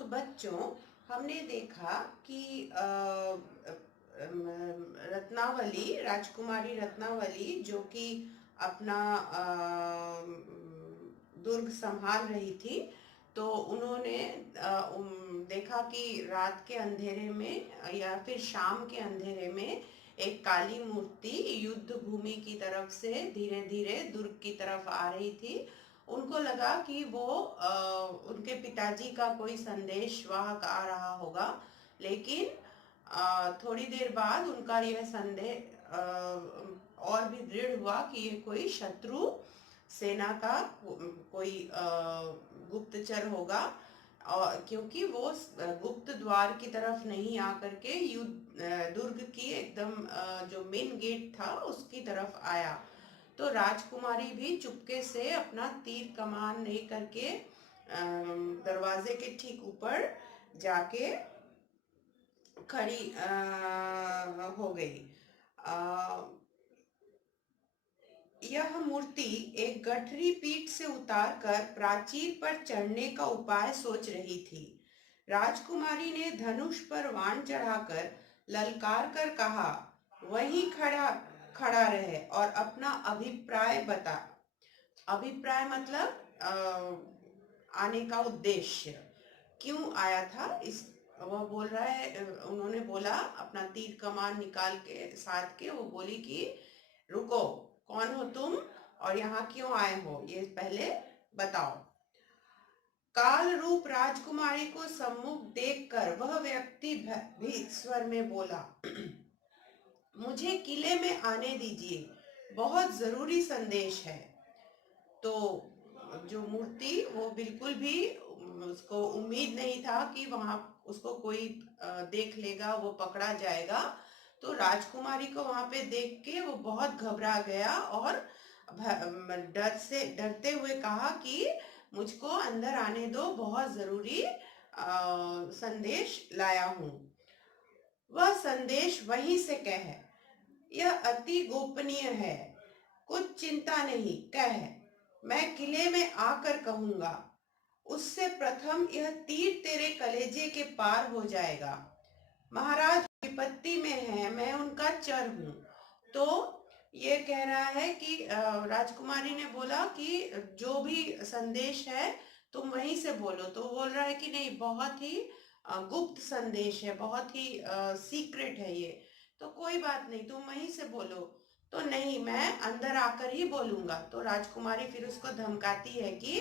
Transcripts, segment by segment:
तो बच्चों, हमने देखा कि रत्नावली, राजकुमारी रत्नावली जो कि अपना दुर्ग संभाल रही थी, तो उन्होंने देखा कि रात के अंधेरे में या फिर शाम के अंधेरे में एक काली मूर्ति युद्ध भूमि की तरफ से धीरे धीरे दुर्ग की तरफ आ रही थी। उनको लगा कि वो उनके पिताजी का कोई संदेश वाहक आ रहा होगा, लेकिन थोड़ी देर बाद उनका यह संदेह और भी दृढ़ हुआ कि ये कोई शत्रु सेना का कोई गुप्तचर होगा। और क्योंकि वो गुप्त द्वार की तरफ नहीं आकर के दुर्ग की एकदम जो मेन गेट था उसकी तरफ आया। तो राजकुमारी भी चुपके से अपना तीर कमान ले करके दरवाजे के ठीक ऊपर जाके खड़ी हो गई। यह मूर्ति एक गठरी पीठ से उतारकर प्राचीर पर चढ़ने का उपाय सोच रही थी। राजकुमारी ने धनुष पर बाण चढ़ाकर ललकार कर कहा, वहीं खड़ा खड़ा रहे और अपना अभिप्राय बता। अभिप्राय मतलब आने का उद्देश्य, क्यों आया था इस वह बोल रहा है। उन्होंने बोला, अपना तीर कमान निकाल के साथ के वो बोली कि रुको, कौन हो तुम और यहाँ क्यों आए हो, ये पहले बताओ। काल रूप राजकुमारी को सम्मुख देखकर वह व्यक्ति भयभीत स्वर में बोला, मुझे किले में आने दीजिए, बहुत जरूरी संदेश है। तो जो मूर्ति, वो बिल्कुल भी उसको उम्मीद नहीं था कि वहां उसको कोई देख लेगा, वो पकड़ा जाएगा। तो राजकुमारी को वहां पे देख के वो बहुत घबरा गया और डरते हुए कहा कि मुझको अंदर आने दो, बहुत जरूरी संदेश लाया हूं। वह संदेश वहीं से कह, यह अति गोपनीय है, कुछ चिंता नहीं, कह, मैं किले में आकर कहूंगा। उससे प्रथम यह तीर तेरे कलेजे के पार हो जाएगा। महाराज विपत्ति में है, मैं उनका चर हूं। तो ये कह रहा है कि राजकुमारी ने बोला कि जो भी संदेश है तुम वहीं से बोलो। तो बोल रहा है कि नहीं, बहुत ही गुप्त संदेश है, बहुत ही सीक्रेट है ये, तो कोई बात नहीं, तुम वहीं से बोलो। तो नहीं, मैं अंदर आकर ही बोलूंगा। तो राजकुमारी फिर उसको धमकाती है कि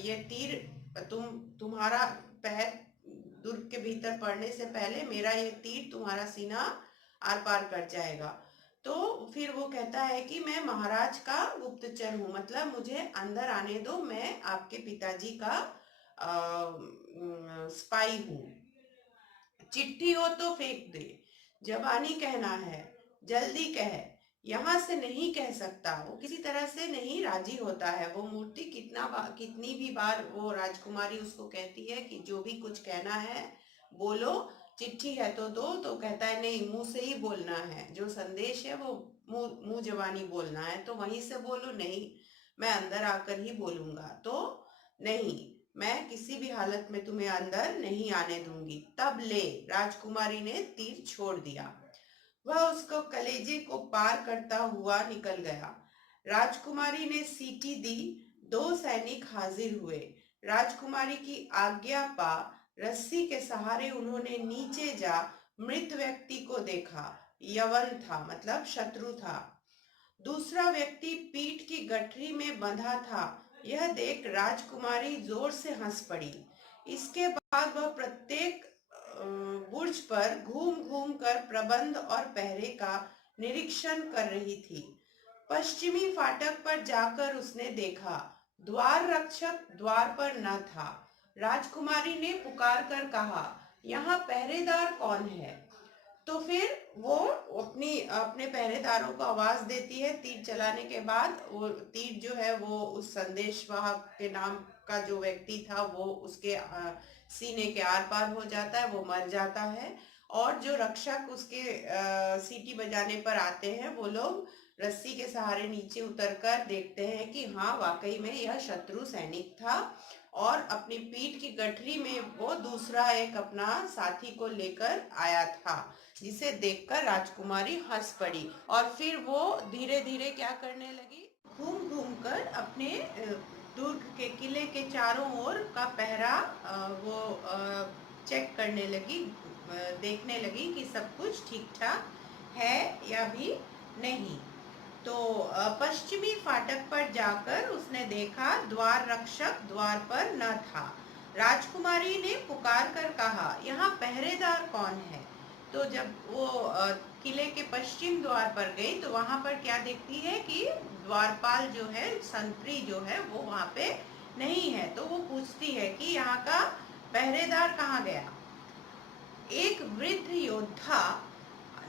ये तीर तुम्हारा पैर दुर्ग के भीतर पड़ने से पहले मेरा ये तीर तुम्हारा सीना आर पार कर जाएगा। तो फिर वो कहता है कि मैं महाराज का गुप्तचर हूँ, मतलब मुझे अंदर आने दो, मैं आपके पिताजी का स्पाई हूँ। चिट्ठी हो तो फेंक दे, जबानी कहना है, जल्दी कह, यहाँ से नहीं कह सकता। वो किसी तरह से नहीं राजी होता है। वो मूर्ति कितनी भी बार वो राजकुमारी उसको कहती है कि जो भी कुछ कहना है बोलो, चिट्ठी है तो दो, तो कहता है नहीं, मुंह से ही बोलना है, जो संदेश है वो मुंह जबानी बोलना है, तो वहीं से बोलो। नहीं, मैं अंदर आकर ही बोलूंगा। तो नहीं, मैं किसी भी हालत में तुम्हें अंदर नहीं आने दूंगी। तब ले, राजकुमारी ने तीर छोड़ दिया। वह उसको कलेजे को पार करता हुआ निकल गया। राजकुमारी ने सीटी दी, दो सैनिक हाजिर हुए। राजकुमारी की आज्ञा पा रस्सी के सहारे उन्होंने नीचे जा मृत व्यक्ति को देखा। यवन था, मतलब शत्रु था। दूसरा व्यक्ति पीठ की गठरी में बंधा था। यह देख राजकुमारी जोर से हंस पड़ी। इसके बाद वह प्रत्येक बुर्ज पर घूम घूम कर प्रबंध और पहरे का निरीक्षण कर रही थी। पश्चिमी फाटक पर जाकर उसने देखा, द्वार रक्षक द्वार पर न था। राजकुमारी ने पुकार कर कहा, यहाँ पहरेदार कौन है? तो फिर वो अपने पहरेदारों को आवाज देती है। तीर चलाने के बाद वो तीर जो है वो उस संदेशवाहक के नाम का जो व्यक्ति था वो उसके सीने के आर पार हो जाता है, वो मर जाता है। और जो रक्षक उसके सीटी बजाने पर आते हैं, वो लोग रस्सी के सहारे नीचे उतरकर देखते हैं कि हाँ, वाकई में यह शत्रु सैनिक था और अपनी पीठ की गठरी में वो दूसरा एक अपना साथी को लेकर आया था, जिसे देखकर राजकुमारी हंस पड़ी और फिर वो धीरे धीरे क्या करने लगी, घूम घूम कर अपने दुर्ग के किले के चारों ओर का पहरा वो चेक करने लगी, देखने लगी कि सब कुछ ठीक ठाक है या भी नहीं। तो पश्चिमी फाटक पर जाकर उसने देखा द्वार रक्षक द्वार पर न था। राजकुमारी ने पुकार कर कहा, यहाँ पहरेदार कौन है? तो जब वो किले के पश्चिम द्वार पर गई तो वहां पर क्या देखती है कि द्वारपाल जो है, संतरी जो है, वो वहां पे नहीं है। तो वो पूछती है कि यहाँ का पहरेदार कहाँ गया? एक वृद्ध योद्धा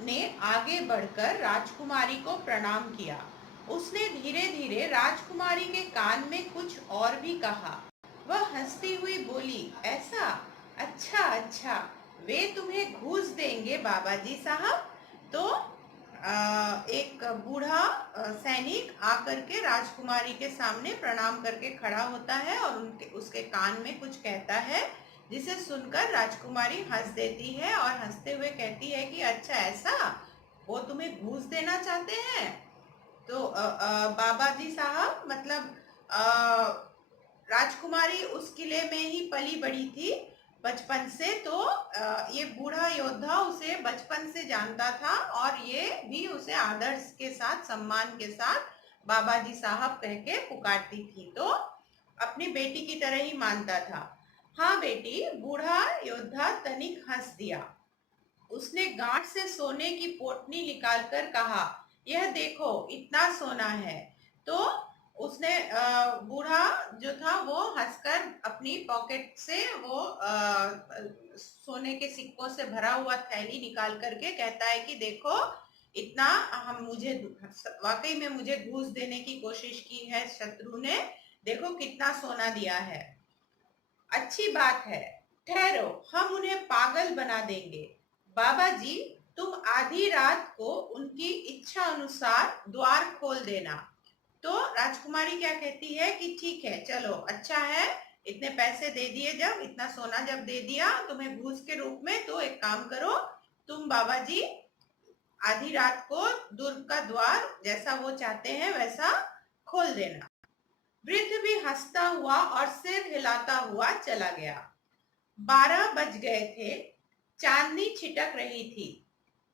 ने आगे बढ़कर राजकुमारी को प्रणाम किया। उसने धीरे धीरे राजकुमारी के कान में कुछ और भी कहा। वह हंसती हुई बोली, ऐसा? अच्छा अच्छा, वे तुम्हें घूस देंगे बाबा जी साहब। तो एक बूढ़ा सैनिक आकर के राजकुमारी के सामने प्रणाम करके खड़ा होता है और उसके कान में कुछ कहता है, जिसे सुनकर राजकुमारी हंस देती है और हंसते हुए कहती है कि अच्छा ऐसा, वो तुम्हें घूस देना चाहते हैं? तो बाबा जी साहब मतलब राजकुमारी उस किले में ही पली बड़ी थी बचपन से, तो ये बूढ़ा योद्धा उसे बचपन से जानता था और ये भी उसे आदर के साथ, सम्मान के साथ बाबा जी साहब कह के पुकारती थी, तो अपनी बेटी की तरह ही मानता था। हाँ बेटी, बूढ़ा योद्धा तनिक हंस दिया। उसने गांठ से सोने की पोटली निकालकर कहा, यह देखो इतना सोना है। तो उसने बूढ़ा जो था वो हंसकर अपनी पॉकेट से वो सोने के सिक्कों से भरा हुआ थैली निकाल करके कहता है कि देखो इतना, हम मुझे वाकई में मुझे घूस देने की कोशिश की है शत्रु ने, देखो कितना सोना दिया है। अच्छी बात है, ठहरो, हम उन्हें पागल बना देंगे। बाबा जी, तुम आधी रात को उनकी इच्छा अनुसार द्वार खोल देना। तो राजकुमारी क्या कहती है कि ठीक है, चलो अच्छा है, इतने पैसे दे दिए, जब इतना सोना जब दे दिया तुम्हें घूस के रूप में, तो एक काम करो, तुम बाबा जी आधी रात को दुर्ग का द्वार जैसा वो चाहते हैं वैसा खोल देना। वृद्ध भी हंसता हुआ और सिर हिलाता हुआ चला गया। 12 बज गए थे। चांदनी छिटक रही थी।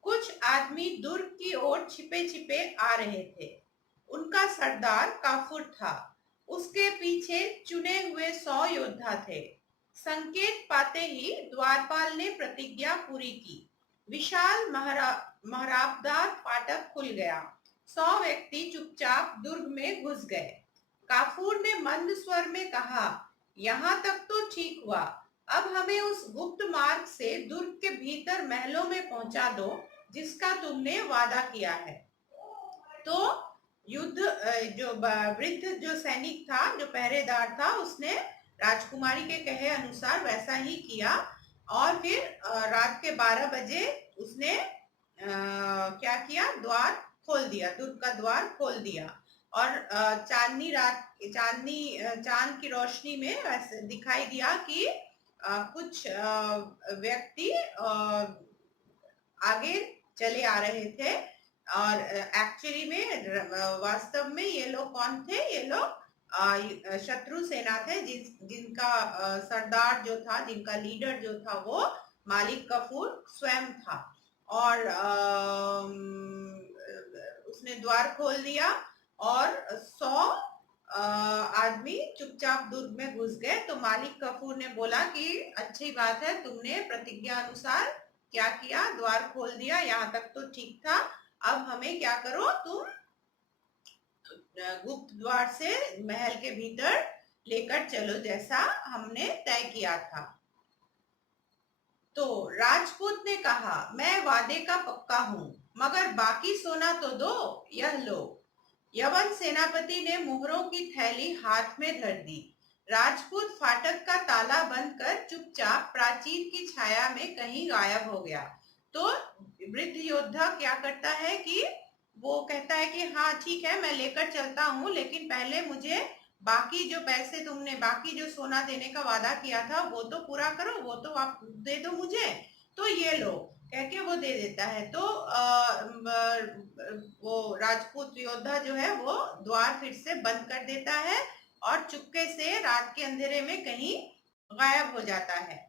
कुछ आदमी दुर्ग की ओर छिपे छिपे आ रहे थे। उनका सरदार काफूर था। उसके पीछे चुने हुए 100 योद्धा थे। संकेत पाते ही द्वारपाल ने प्रतिज्ञा पूरी की। विशाल महराबदार फाटक खुल गया। 100 व्यक्ति चुपचाप दुर्ग में घुस गए। काफूर ने मंद स्वर में कहा, यहाँ तक तो ठीक हुआ, अब हमें उस गुप्त मार्ग से दुर्ग के भीतर महलों में पहुंचा दो जिसका तुमने वादा किया है। तो युद्ध जो वृद्ध जो सैनिक था, जो पहरेदार था, उसने राजकुमारी के कहे अनुसार वैसा ही किया और फिर रात के 12 बजे उसने क्या किया, द्वार खोल दिया, दुर्ग का द्वार खोल दिया और चांद की रोशनी में वैसे दिखाई दिया कि कुछ व्यक्ति आगे चले आ रहे थे और एक्चुअली में वास्तव में ये लोग कौन थे? ये लोग शत्रु सेना थे, जिनका सरदार जो था, जिनका लीडर जो था, वो मालिक काफूर स्वयं था। और उसने द्वार खोल दिया और 100 आदमी चुपचाप दुर्ग में घुस गए। तो मालिक काफूर ने बोला कि अच्छी बात है, तुमने प्रतिज्ञा अनुसार क्या किया, द्वार खोल दिया, यहाँ तक तो ठीक था, अब हमें क्या करो, तुम गुप्त द्वार से महल के भीतर लेकर चलो जैसा हमने तय किया था। तो राजपूत ने कहा, मैं वादे का पक्का हूँ, मगर बाकी सोना तो दो, यह लो। यवन सेनापति ने मुहरों की थैली हाथ में धर दी। राजपूत फाटक का ताला बंद कर चुपचाप प्राचीर की छाया में कहीं गायब हो गया। तो वृद्ध योद्धा क्या करता है कि वो कहता है कि हाँ ठीक है, मैं लेकर चलता हूँ, लेकिन पहले मुझे बाकी जो पैसे तुमने, बाकी जो सोना देने का वादा किया था वो तो पूरा करो, वो तो आप दे दो मुझे, तो ये लो कह के वो दे देता है। तो वो राजपूत योद्धा जो है वो द्वार फिर से बंद कर देता है और चुपके से रात के अंधेरे में कहीं गायब हो जाता है।